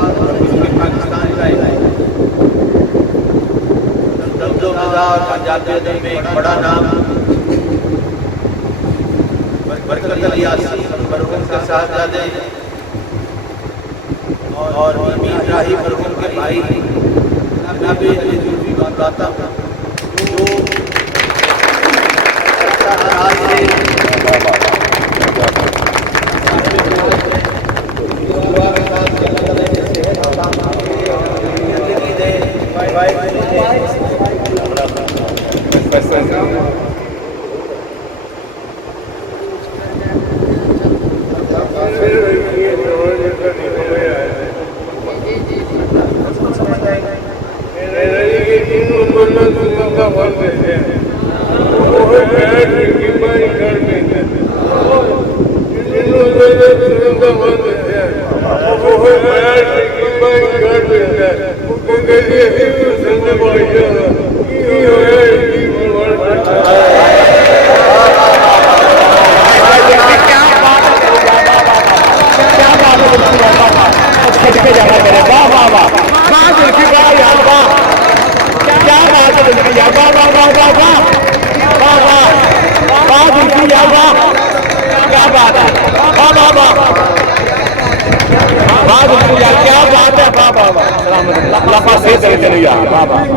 पाकिस्तान का आजादी में एक बड़ा नाम बरकत अली यासीन मरहूम के साहबजादे और मीर राही मरहूम के भाई जनाब जुल्फी बाता जो Lapa